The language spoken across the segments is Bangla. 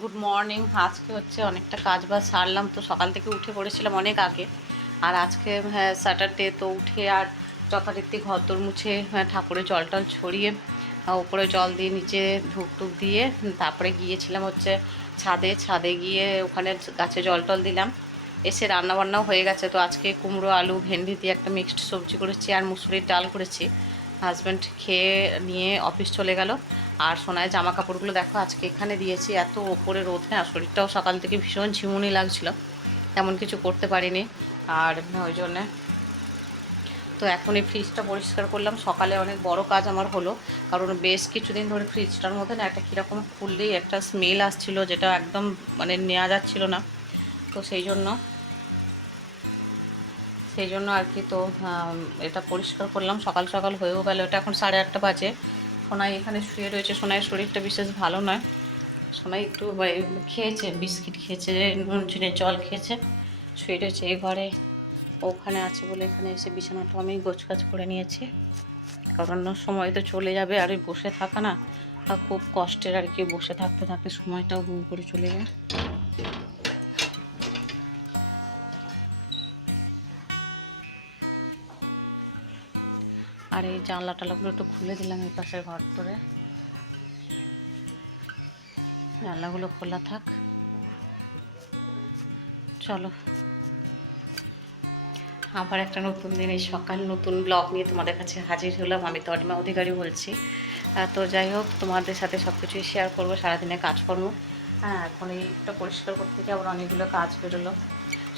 Good morning. আজকে হচ্ছে অনেকটা কাজ বাজ সারলাম, তো সকাল থেকে উঠে পড়েছিলাম অনেক আগে। আর আজকে স্যাটারডে, তো উঠে আর যথারীতি ঘরদোর মুছে ঠাকুরের জল টল ছড়িয়ে উপরে জল দিয়ে নিচে ধূপ টুপ দিয়ে তারপরে গিয়েছিলাম হচ্ছে ছাদে গিয়ে ওখানে গাছে জল টল দিলাম। এসে রান্নাবান্নাও হয়ে গেছে। তো আজকে কুমড়ো আলু ভেন্ডি দিয়ে একটা মিক্সড সবজি করেছি আর মুসুরির ডাল করেছি। হাজব্যান্ড খেয়ে নিয়ে অফিস চলে গেল। আর সোনায় জামা কাপড়গুলো দেখো আজকে এখানে দিয়েছি। এত ওপরে রোদ, না শরীরটাও সকাল থেকে ভীষণ ঝিমুনি লাগছিল, তেমন কিছু করতে পারিনি। আর ওই জন্যে তো এখন এই ফ্রিজটা পরিষ্কার করলাম। সকালে অনেক বড় কাজ আমার হলো, কারণ বেশ কিছুদিন ধরে ফ্রিজটার মধ্যে না একটা কীরকম খুললেই একটা স্মেল আসছিল, যেটা একদম মানে নেওয়া যাচ্ছিল না। তো সেই জন্য আর কি, তো এটা পরিষ্কার করলাম। সকাল সকাল হয়েও গেল, এটা এখন 8:30 বাজে। সোনাই এখানে শুয়ে রয়েছে। সোনাইয়ের শরীরটা বিশেষ ভালো নয়। সোনাই একটু খেয়েছে, বিস্কিট খেয়েছে, নুন চিনির জল খেয়েছে, শুয়ে রয়েছে এই ঘরে। ওখানে আছে বলে এখানে এসে বিছানাটা আমি গোছগাছ করে নিয়েছি, কারণ সময় তো চলে যাবে। আর ওই বসে থাকা না খুব কষ্টের আর কি, বসে থাকতে থাকতে সময়টাও হুম করে চলে যায়। আর এই জানলা টালাগুলো একটু খুলে দিলাম এই পাশের ঘর ধরে, জানলাগুলো খোলা থাক। চলো, আবার একটা নতুন দিন, এই সকাল নতুন ব্লগ নিয়ে তোমাদের কাছে হাজির হলাম। আমি তনিমা অধিকারী বলছি। তো যাই হোক, তোমাদের সাথে সব কিছুই শেয়ার করবো, সারাদিনের কাজকর্ম। এখন এইটা পরিষ্কার করতে গিয়ে আবার অনেকগুলো কাজ বেরোলো।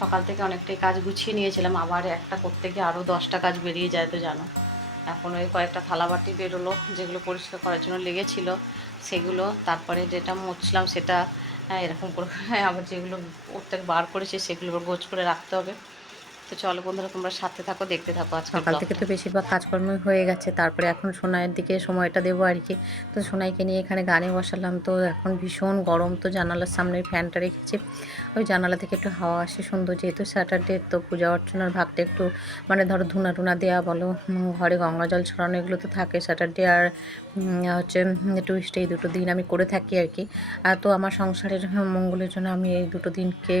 সকাল থেকে অনেকটাই কাজ গুছিয়ে নিয়েছিলাম, আবার একটা করতে গিয়ে আরও 10টা কাজ বেরিয়ে যায়, তো জানো। এখন ওই কয়েকটা থালাবাটি বেরোলো, যেগুলো পরিষ্কার করার জন্য লেগেছিল সেগুলো। তারপরে যেটা মুছলাম সেটা এরকম করে আবার যেগুলো প্রত্যেক বার করেছে সেগুলো গোছ করে রাখতে হবে। তো চলো বন্ধুরা, তোমরা সাথে থাকো, দেখতে থাকো। আজকে সকাল থেকে তো বেশিরভাগ কাজকর্মই হয়ে গেছে, তারপরে এখন সোনাইয়ের দিকে সময়টা দেবো আর কি। তো সোনাইকে নিয়ে এখানে গানে বসালাম। তো এখন ভীষণ গরম, তো জানালার সামনে ফ্যানটা রেখেছি, ওই জানালা থেকে একটু হাওয়া আসে সুন্দর। যেহেতু স্যাটারডে, তো পূজা অর্চনার ভাগটা একটু মানে ধরো ধুনা টুনা দেওয়া বলো, ঘরে গঙ্গা জল ছড়ানো, এগুলো তো থাকে স্যাটারডে আর হচ্ছে টুইস্টে, এই দুটো দিন আমি করে থাকি আর কি। তো আমার সংসারের মঙ্গলের জন্য আমি এই দুটো দিনকে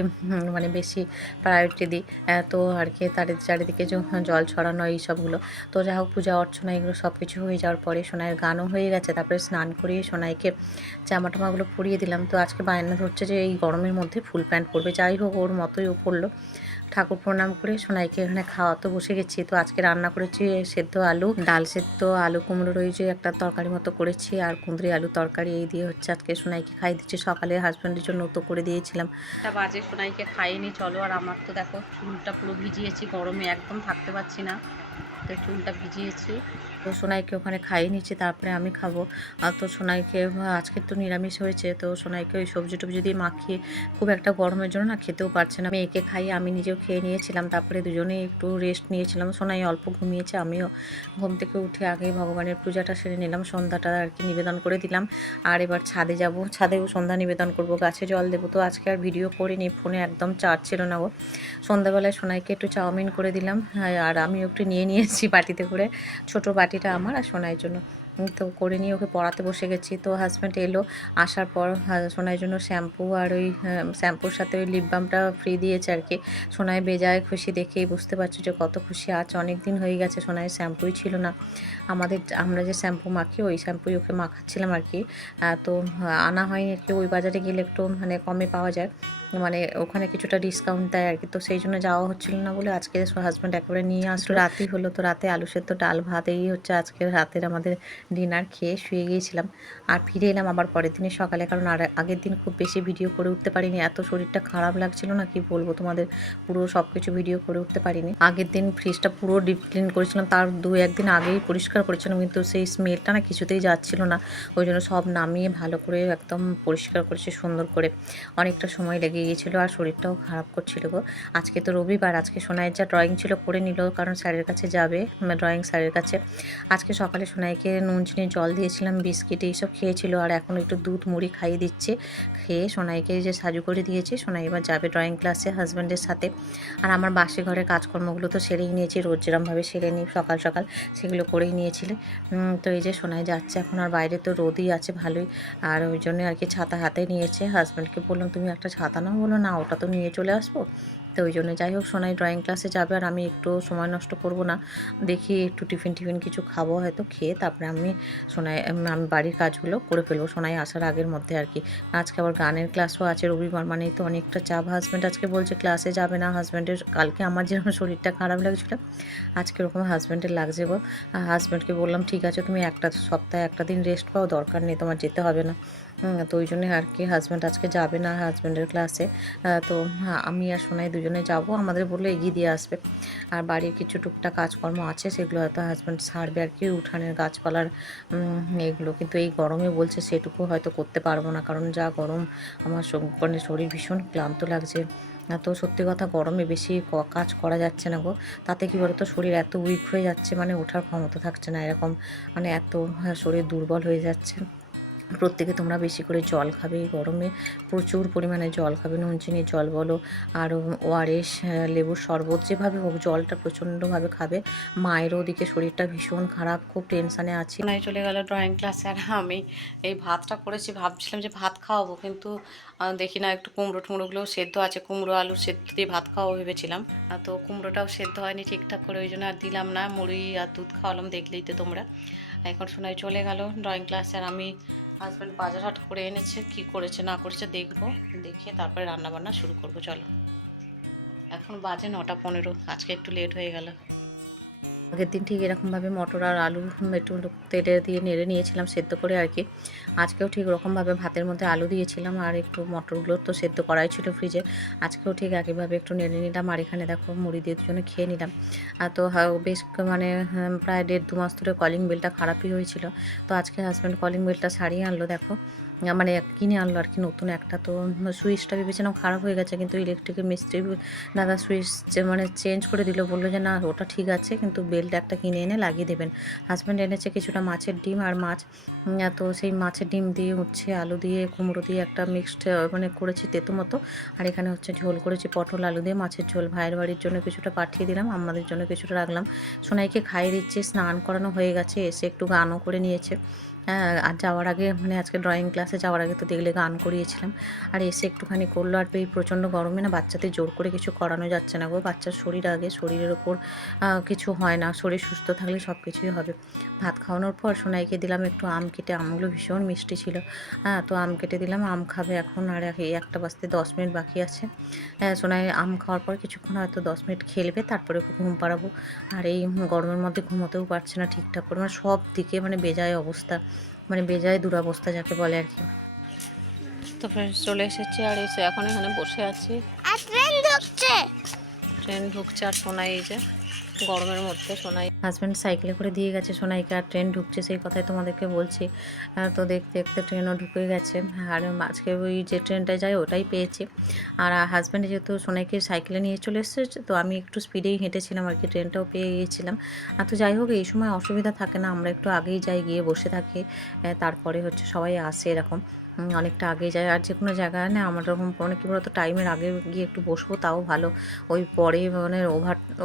মানে বেশি প্রায়োরিটি দিই। তো আর কি তার চারিদিকে জল ছড়ানো এই সবগুলো। তো যা হোক, পূজা অর্চনা এগুলো সব কিছু হয়ে যাওয়ার পরে সোনাইয়ের গানও হয়ে গেছে। তারপরে স্নান করিয়ে সোনাইকে জামা টামাগুলো পরিয়ে দিলাম। তো আজকে বায়না ধরছে যে এই গরমের মধ্যে ফুল প্যান্ট পরবে। যাই হোক, ওর মতোই ও পরলো। ঠাকুর প্রণাম করে সোনাইকে এখানে খাওয়াতে বসে গেছি। তো আজকে রান্না করেছি সেদ্ধ আলু, ডাল সেদ্ধ, আলু কুমড়ো রয়েছে একটা তরকারি মতো করেছি, আর কুঁদরি আলু তরকারি। এই দিয়ে হচ্ছে আজকে সোনাইকে খাই দিচ্ছি। সকালে হাজব্যান্ডের জন্য তো করে দিয়েছিলাম। একটা বাজে সোনাইকে খাইনি। চলো, আর আমার তো দেখো চুলটা পুরো ভিজিয়েছি, গরমে একদম থাকতে পারছি না, তো চুলটা ভিজিয়েছি। তো সোনাইকে ওখানে খাইয়ে নিচ্ছি, তারপরে আমি খাবো। তো সোনাইকে আজকে তো নিরামিষ হয়েছে, তো সোনাইকে ওই সবজি টবজি দিয়ে মাখিয়ে, খুব একটা গরমের জন্য না খেতেও পারছে না। মেয়েকে খাইয়ে আমি নিজেও খেয়ে নিয়েছিলাম, তারপরে দুজনেই একটু রেস্ট নিয়েছিলাম। সোনাই অল্প ঘুমিয়েছে, আমিও ঘুম থেকে উঠে আগে ভগবানের পূজাটা সেরে নিলাম, সন্ধ্যাটা আর কি নিবেদন করে দিলাম। আর এবার ছাদে যাব, ছাদেও সন্ধ্যা নিবেদন করব, গাছে জল দেবো। তো আজকে আর ভিডিও করিনি, ফোনে একদম চার্জ ছিল না। সন্ধ্যাবেলায় সোনাইকে একটু চাউমিন করে দিলাম, আর আমিও একটু নিয়ে নিয়েছি বাটিতে করে, ছোট বাটিটা আমার আর সোনাইয়ের জন্য। তো করে নিয়ে ওকে পড়াতে বসে গেছি। তো হাজব্যান্ড এলো, আসার পর সোনাইয়ের জন্য শ্যাম্পু আর ওই শ্যাম্পুর সাথে ওই লিপ বামটা ফ্রি দিয়েছে আর কি। সোনাই বেজায় খুশি, দেখেই বুঝতে পারছো যে কত খুশি। আজ অনেক দিন হয়ে গেছে সোনাইয়ের শ্যাম্পুই ছিল না। আমরা যে শ্যাম্পু মাখি ওই শ্যাম্পুই ওকে মাখাচ্ছিলাম আর কি। তো আনা হয়নি আর কি, ওই বাজারে গেলে একটু মানে কমে পাওয়া যায়, মানে ওখানে কিছুটা ডিসকাউন্ট দেয় আর কি। তো সেই জন্য যাওয়া হচ্ছিল না বলে আজকে হাজব্যান্ড একেবারে নিয়ে আসলো। রাতেই হলো, তো রাতে আলু সেদ্ধ ডাল ভাত এই হচ্ছে আজকে রাতের আমাদের ডিনার। খেয়ে শুয়ে গিয়েছিলাম, আর ফিরে এলাম আবার পরের দিনের সকালে, কারণ আর আগের দিন খুব বেশি ভিডিও করে উঠতে পারিনি, এত শরীরটা খারাপ লাগছিল না কি বলবো তোমাদের, পুরো সব কিছু ভিডিও করে উঠতে পারিনি। আগের দিন ফ্রিজটা পুরো ডিপ ক্লিন করেছিলাম, তার 2-1 দিন আগেই পরিষ্কার করেছিলাম, কিন্তু সেই স্মেলটা না কিছুতেই যাচ্ছিল না। ওই জন্য সব নামিয়ে ভালো করে একদম পরিষ্কার করেছি সুন্দর করে। অনেকটা সময় লেগে গিয়েছিলো, আর শরীরটাও খারাপ করছিল গো। আজকে তো রবিবার, আজকে সোনাইয়ের যা ড্রয়িং ছিল করে নিল, কারণ স্যারের কাছে যাবে, ড্রয়িং স্যারের কাছে। আজকে সকালে সোনাইকে নুন নুন চিনি জল দিয়েছিলাম, বিস্কিট এইসব খেয়েছিল। আর এখন একটু দুধ মুড়ি খাইয়ে দিচ্ছে। খেয়ে সোনাইকে যে সাজু করে দিয়েছি, সোনাই এবার যাবে ড্রয়িং ক্লাসে হাজব্যান্ডের সাথে। আর আমার বাসি ঘরের কাজকর্মগুলো তো সেরেই নিয়েছি, রোজ যেরমভাবে সেরে নিই সকাল সকাল, সেগুলো করেই নিয়েছিলে। তো এই যে সোনাই যাচ্ছে এখন। আর বাইরে তো রোদই আছে ভালোই, আর ওই জন্য আর কি ছাতা হাতে নিয়েছে। হাজব্যান্ডকে বললাম তুমি একটা ছাতা নাও, বলো না ওটা তো নিয়ে চলে আসবো। তো ওই জন্য যাই হোক সোনাই ড্রয়িং ক্লাসে যাবে, আর আমি একটু সময় নষ্ট করব না, দেখি একটু টিফিন কিছু খাবো হয়তো, খেয়ে তারপরে আমি আমি বাড়ির কাজগুলো করে ফেলবো সোনাই আসার আগের মধ্যে আর কি। আজকে আবার গানের ক্লাসও আছে, রবিবার মানেই তো অনেকটা চাপ। হাজব্যান্ড আজকে বলছে ক্লাসে যাবে না। হাজব্যান্ডের কালকে আমার যেরকম শরীরটা খারাপ লাগছিলো, আজকে ওরকম হাজব্যান্ডের লাগছে গো। হাজব্যান্ডকে বললাম ঠিক আছে তুমি একটা সপ্তাহে একটা দিন রেস্ট পাও, দরকার নেই তোমার যেতে হবে না। তো ওই জন্যে আর কি হাজব্যান্ড আজকে যাবে না হাজব্যান্ডের ক্লাসে। তো আমি আর সোনাই দুজনে যাব, আমাদের বললো এগিয়ে দিয়ে আসবে। আর বাড়ির কিছু টুকটাক কাজকর্ম আছে, সেগুলো হয়তো হাজব্যান্ড সারবে আর কি, উঠানের গাছপালার এগুলো। কিন্তু এই গরমে বলছে সেটুকু হয়তো করতে পারবো না, কারণ যা গরম আমার মানে শরীর ভীষণ ক্লান্ত লাগছে। তো সত্যি কথা গরমে বেশি কাজ করা যাচ্ছে না গো। তাতে কী বলতো শরীর এত উইক হয়ে যাচ্ছে, মানে ওঠার ক্ষমতা থাকছে না এরকম, মানে এত শরীর দুর্বল হয়ে যাচ্ছে। প্রত্যেকে তোমরা বেশি করে জল খাবে, এই গরমে প্রচুর পরিমাণে জল খাবে, নুন চিনির জল বলো আর ওআরএস, লেবুর শরবত, যেভাবে হোক জলটা প্রচণ্ডভাবে খাবে। মায়েরও ওদিকে শরীরটা ভীষণ খারাপ, খুব টেনশানে আছি। নাই চলে গেল ড্রয়িং ক্লাসে, আর আমি এই ভাতটা করেছি, ভাবছিলাম যে ভাত খাওয়াবো, কিন্তু দেখি না একটু কুমড়ো টুমড়োগুলোও সেদ্ধ আছে, কুমড়ো আলু সেদ্ধ দিয়ে ভাত খাওয়াবো ভেবেছিলাম। তো কুমড়োটাও সেদ্ধ হয়নি ঠিকঠাক করে, ওই জন্য আর দিলাম না। মুড়ি আর দুধ খাওয়ালাম, দেখলেই তো তোমরা। এখন শোনাই চলে গেল ড্রয়িং ক্লাসে, আর আমি হাজব্যান্ড বাজার হাট করে এনেছে, কি করেছে না করেছে দেখবো, দেখে তারপরে রান্নাবান্না শুরু করবো। চলো, এখন বাজে 9:15, আজকে একটু লেট হয়ে গেল। আগের দিন ঠিক এরকমভাবে মটর আর আলু একটু তেলে দিয়ে নেড়ে নিয়েছিলাম সেদ্ধ করে আর কি। আজকেও ঠিক ওরকমভাবে ভাতের মধ্যে আলু দিয়েছিলাম, আর একটু মটরগুলো তো সেদ্ধ করাই ছিল ফ্রিজে। আজকেও ঠিক একইভাবে একটু নেড়ে নিলাম, আর এখানে দেখো মুড়ি দিয়ে দুজনে খেয়ে নিলাম। তো বেশ মানে প্রায় 1.5-2 মাস ধরে কলিং বেলটা খারাপই হয়েছিল। তো আজকে হাজব্যান্ড কলিং বেলটা সারিয়ে আনলো দেখো, মানে কিনে আনলো আর কি নতুন একটা। তো সুইচটা ভেবেছিলাম খারাপ হয়ে গেছে, কিন্তু ইলেকট্রিকের মিস্ত্রি দাদা সুইচ মানে চেঞ্জ করে দিল, বললো যে না ওটা ঠিক আছে, কিন্তু বেলটা একটা কিনে এনে লাগিয়ে দেবেন। হাজব্যান্ড এনেছে কিছুটা মাছের ডিম আর মাছ। তো সেই মাছের ডিম দিয়ে উচ্ছে আলু দিয়ে কুমড়ো দিয়ে একটা মিক্সড মানে করেছি তেতো মতো। আর এখানে হচ্ছে ঝোল করেছি পটল আলু দিয়ে মাছের ঝোল। ভাইয়ের বাড়ির জন্য কিছুটা পাঠিয়ে দিলাম, আমাদের জন্য কিছুটা রাখলাম। সোনাইকে খাইয়ে দিচ্ছি, স্নান করানো হয়ে গেছে, এসে একটু গানও করে নিয়েছে। হ্যাঁ, আর যাওয়ার আগে মানে আজকে ড্রয়িং ক্লাসে যাওয়ার আগে তো দেখলে গান করিয়েছিলাম, আর এসে একটুখানি করলো। আর এই প্রচণ্ড গরমে না বাচ্চাদের জোর করে কিছু করানো যাচ্ছে না গো। বাচ্চার শরীর আগে, শরীরের ওপর কিছু হয় না, শরীর সুস্থ থাকলে সব কিছুই হবে। ভাত খাওয়ানোর পর সোনাইকে দিলাম একটু আম কেটে, আমগুলো ভীষণ মিষ্টি ছিল। তো আম কেটে দিলাম, আম খাবে এখন। আর এই 1টা বাজতে 10 মিনিট বাকি আছে। সোনাই আম খাওয়ার পর কিছুক্ষণ হয়তো 10 মিনিট খেলবে, তারপরে ঘুম পাড়াবো। আর এই গরমের মধ্যে ঘুমোতেও পারছে না ঠিকঠাক করে, মানে সব দিকে মানে বেজায় অবস্থা, মানে বেজায় দুরবস্থা যাকে বলে আর কি। তো ফ্রেন্ডস চলে এসেছি, আর এসে এখন এখানে বসে আছি। ট্রেন ঢুকছে আর সোনাই এই যে গরমের মধ্যে সোনাই হাজব্যান্ড সাইকেলে করে দিয়ে গেছে সোনাইকে, আর ট্রেন ঢুকছে সেই কথাই তোমাদেরকে বলছি। তো দেখতে দেখতে ট্রেনও ঢুকে গেছে, আর আজকে ওই যে ট্রেনটায় যায় ওটাই পেয়েছি। আর হাজব্যান্ড যেহেতু সোনাইকে সাইকেলে নিয়ে চলে এসেছে, তো আমি একটু স্পিডেই হেঁটেছিলাম আর কি, ট্রেনটাও পেয়ে গিয়েছিলাম। তো যাই হোক এই সময় অসুবিধা থাকে না, আমরা একটু আগেই যাই, গিয়ে বসে থাকি, তারপরে হচ্ছে সবাই আসে এরকম। অনেকটা আগে যায়। আর যে কোনো জায়গায় না আমার ওরকম মানে কী বলতো টাইমের আগে গিয়ে একটু বসবো তাও ভালো, ওই পরে মানে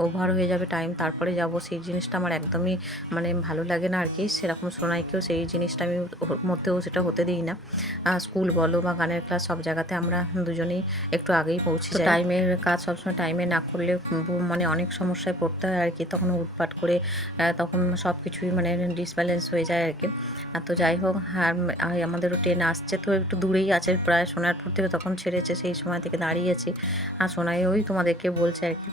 ওভার হয়ে যাবে টাইম তারপরে যাব, সেই জিনিসটা আমার একদমই মানে ভালো লাগে না আর কি। সেরকম সোনাইকেও সেই জিনিসটা আমি ওর মধ্যেও সেটা হতে দিই না। স্কুল বলো বা গানের ক্লাস সব জায়গাতে আমরা দুজনেই একটু আগেই পৌঁছে যাই। টাইমের কাজ সবসময় টাইমে না করলে মানে অনেক সমস্যায় পড়তে হয় আর কি, তখন উটপাট করে তখন সব কিছুই মানে ডিসব্যালেন্স হয়ে যায় আর কি। তো যাই হোক, আর আমাদেরও ট্রেন আসছে, তো একটু দূরেই আছে, প্রায় সোনারপুর থেকে তখন ছেড়েছে, সেই সময় থেকে দাঁড়িয়েছি। আর সোনাই ওই তোমাদেরকে বলছে আর কি।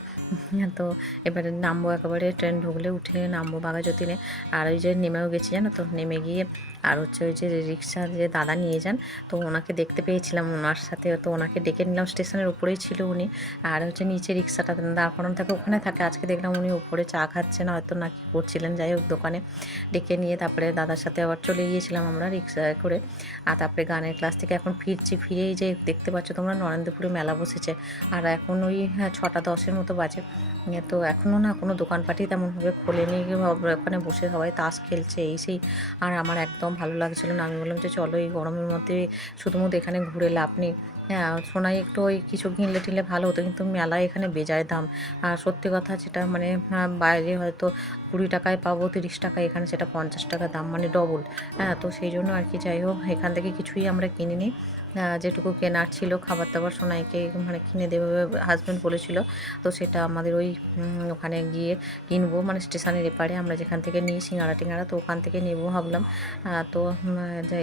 তো এবারে নামবো, একেবারে ট্রেন ঢুকলে উঠে নামবো বাঘাযতীনে। আর ওই যে নেমেও গেছি জানো তো, নেমে গিয়ে আর হচ্ছে ওই যে রিক্সা যে দাদা নিয়ে যান, তো ওনাকে দেখতে পেয়েছিলাম, ওনার সাথে তো ওনাকে ডেকে নিলাম, স্টেশনের উপরেই ছিল উনি। আর হচ্ছে নিচে রিক্সাটা দাঁড় করানো থাকে, ওখানে থাকে। আজকে দেখলাম উনি উপরে চা খাচ্ছেন, হয়তো না কি করছিলেন, যাই হোক দোকানে ডেকে নিয়ে তারপরে দাদার সাথে আবার চলে গিয়েছিলাম আমরা রিক্সায় করে। আর তারপরে গানের ক্লাস থেকে এখন ফিরছি, ফিরেই যে দেখতে পাচ্ছ তোমরা নরেন্দ্রপুরে মেলা বসেছে। আর এখন ওই 6টা 10-এর মতো বাজে। তো এখনও না কোনো দোকানপাটই তেমনভাবে খোলেনি, ওখানে বসে সবাই তাস খেলছে এই সেই। আর আমার একদম ভালো লাগছিল না, আমি বললাম যে চলো এই গরমের মধ্যে শুধুমাত্র এখানে ঘুরে লাভ নেই। হ্যাঁ, সোনাই একটু ওই কিছু কিনলে টিনলে ভালো হতো, কিন্তু মেলায় এখানে বেজায় দাম। আর সত্যি কথা যেটা মানে বাইরে হয়তো 20 টাকায় পাবো, 30 টাকায়, এখানে সেটা 50 টাকা দাম, মানে ডবল। হ্যাঁ, তো সেই জন্য আর কি, যাই হোক এখান থেকে কিছুই আমরা কিনিনি। যেটুকু কেনার ছিল খাবার দাবার সোনাইকে মানে কিনে দেবে হাজব্যান্ড বলেছিল, তো সেটা আমাদের ওই ওখানে গিয়ে কিনবো, মানে স্টেশনের এপারে আমরা যেখান থেকে নিই সিঙ্গাড়া টিঙ্গাড়া, তো ওখান থেকে নেবো ভাবলাম। তো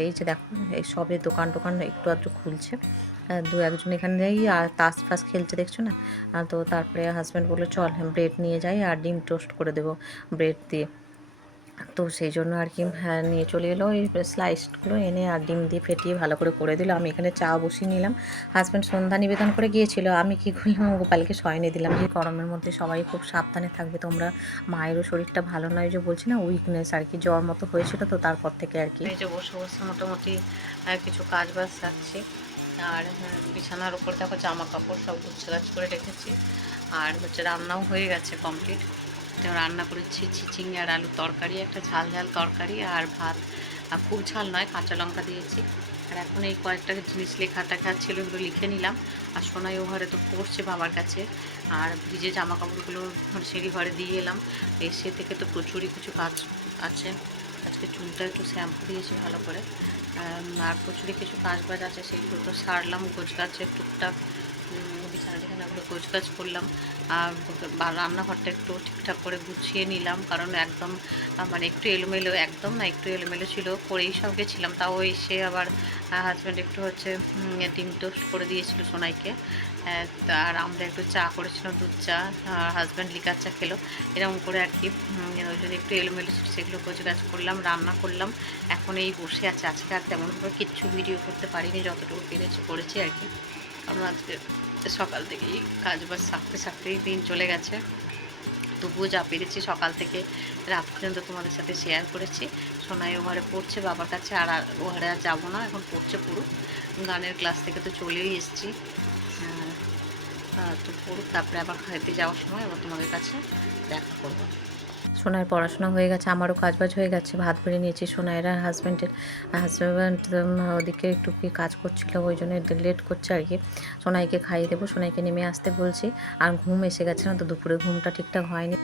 এই যে দেখো এই সবে দোকান টোকান একটু আধটু খুলছে, দু একজন এখানে যাই আর তাস ফাস খেলছে দেখছো না। তো তারপরে হাজব্যান্ড বললো চল ব্রেড নিয়ে যাই আর ডিম টোস্ট করে দেবো ব্রেড দিয়ে। তো সেই জন্য আর কি হ্যাঁ নিয়ে চলে এলো ওই স্লাইসগুলো এনে আর ডিম দিয়ে ফেটিয়ে ভালো করে করে দিল। আমি এখানে চা বসিয়ে নিলাম। হাজব্যান্ড সন্ধ্যা নিবেদন করে গিয়েছিল, আমি কী করলাম গোপালকে শয়নে দিলাম, যে গরমের মধ্যে সবাই খুব সাবধানে থাকবে তোমরা। মায়েরও শরীরটা ভালো নয়, যে বলছি না উইকনেস আর কি, জ্বর মতো হয়েছিল, তো তারপর থেকে আর কি। এই যে বসে বসে মোটামুটি কিছু কাজ বাজ রাখছি। আর বিছানার উপর দেখো জামা কাপড় সব গুছগাছ করে রেখেছি। আর হচ্ছে রান্নাও হয়ে গেছে কমপ্লিট। তো রান্না করেছি চিচিঙ্গা আর আলু তরকারি, একটা ঝাল ঝাল তরকারি আর ভাত। খুব ঝাল নয়, কাঁচা লঙ্কা দিয়েছি। আর এখন এই কয়েকটা জিনিস লেখা টেখা ছিল, এগুলো লিখে নিলাম। আর সোনাই ও ঘরে তো পড়ছে বাবার কাছে। আর ভিজে জামা কাপড়গুলো সিঁড়ি ঘরে দিয়ে এলাম। এসে থেকে তো প্রচুরই কিছু কাজ আছে। আজকে চুলটা একটু শ্যাম্পু দিয়েছি ভালো করে। আর প্রচুরই কিছু কাজ বাজ আছে, সেগুলো তো সারলাম, গোছগাছের টুকটাক বিছানা টিছানাগুলো গোছগাছ করলাম। আর রান্নাঘরটা একটু ঠিকঠাক করে গুছিয়ে নিলাম, কারণ একদম মানে একটু এলোমেলো, একদম না একটু এলোমেলো ছিল, করেই সব গেছিলাম। তাও এসে আবার হাজব্যান্ড একটু হচ্ছে ডিম টোস্ট করে দিয়েছিল সোনাইকে। আর আমরা একটু চা করেছিলাম, দুধ চা। আর হাজব্যান্ড লিকার চা খেলো, এরকম করে আর কি। ওই জন্য একটু এলোমেলো ছিল, সেগুলো গোছগাছ করলাম, রান্না করলাম। এখন এই বসে আছে। আজকে আর তেমনভাবে কিচ্ছু ভিডিও করতে পারিনি, যতটুকু পেরেছি করেছি আর কি। কারণ আজকে সকাল থেকেই কাজ বাজ সারতে সারতেই দিন চলে গেছে। তবুও যা পেরেছি সকাল থেকে রাত পর্যন্ত তোমাদের সাথে শেয়ার করেছি। সোনাই ও ঘরে পড়ছে বাবার কাছে, আর ও ঘরে আর যাবো না, এখন পড়ছে পুরো। গানের ক্লাস থেকে তো চলেই এসেছি। তো পড়ুক, তারপরে আবার খাইতে যাওয়ার সময় আবার তোমাদের কাছে দেখা করবো। সোনার পড়াশোনা হয়ে গেছে, আমারও কাজবাজ হয়ে গেছে, ভাত বেড়ে নিয়েছি। সোনাইয়ের আর হাজব্যান্ড ওদিকে একটু কি কাজ করছিল, ওই জন্য লেট করছে আর কি। সোনাইকে খাইয়ে দেবো, সোনাইকে নেমে আসতে বলছি। আর ঘুম এসে গেছে না, তো দুপুরে ঘুমটা ঠিকঠাক হয়নি।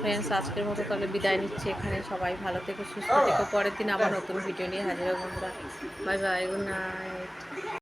ফ্রেন্ডস, আজকের মতো তাহলে বিদায় নিচ্ছি এখানে। সবাই ভালো থেকো, সুস্থ থেকো। পরের দিন আবার নতুন ভিডিও নিয়ে হাজির হবো বন্ধুরা। Bye bye, good night.